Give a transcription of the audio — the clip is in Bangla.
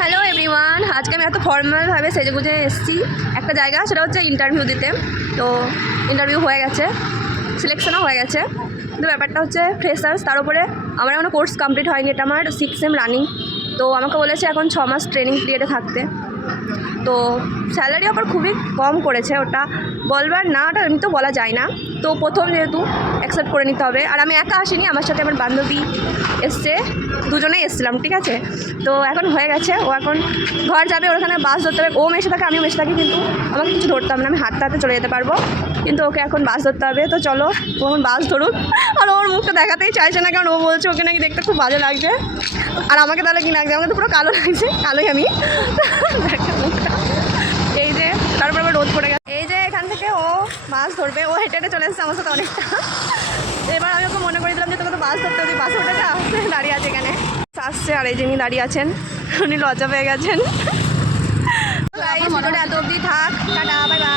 হ্যালো এভরিওয়ান, আজকে আমি এত ফর্মালভাবে সেজেগুজে এসেছি একটা জায়গা, সেটা হচ্ছে ইন্টারভিউ দিতে। তো ইন্টারভিউ হয়ে গেছে, সিলেকশনও হয়ে গেছে, কিন্তু ব্যাপারটা হচ্ছে ফ্রেশার্স, তার উপরে আমার এখনো কোর্স কমপ্লিট হয়নি, এটা আমার 6 সেম রানিং। তো আমাকে বলেছে এখন 6 মাস ট্রেনিং পিরিয়ডে থাকতে। তো স্যালারি আবার খুবই কম করেছে, ওটা বলবার না, ওটা এমনি তো বলা যায় না। তো প্রথম যেহেতু অ্যাকসেপ্ট করে নিতে হবে, আর আমি একা আসিনি, আমার সাথে আমার বান্ধবী এসছে, দুজনেই এসছিলাম, ঠিক আছে। তো এখন হয়ে গেছে, ও এখন ঘর যাবে, ওর ওখানে বাস ধরতে হবে। ও মেসে থাকে, আমিও মেসে থাকি, কিন্তু আমাকে কিছু ধরতে হবে না, আমি হাঁটতে হাঁটতে চলে যেতে পারবো, কিন্তু ওকে এখন বাস ধরতে হবে। তো চলো, ও এখন বাস ধরুক। আর ওর মুখটা দেখাতেই চাইছে না, কারণ ও বলছে ওকে নাকি দেখতে খুব বাজে লাগছে। আর আমাকে তাহলে কি লাগছে, আমাকে তো পুরো কালো লাগছে, কালোই আমি। দেখো মুখটা, এই যে তারপর আবার রোদ পড়ে গেছে। এই যে এখান থেকে ও বাস ধরবে, ও হেঁটে হেঁটে চলে এসেছে আমার সাথে অনেকটা। এবার আমি ওকে মনে করে দিলাম যে তোকে তো বাস ধরতে হবে, বাসে উঠে যা, দাঁড়িয়ে আছে এখানে আসছে। আর এই যিনি দাঁড়িয়ে আছেন উনি লজ্জা পেয়ে গেছেন। এত অবধি থাক, টাটা, বাই বাই।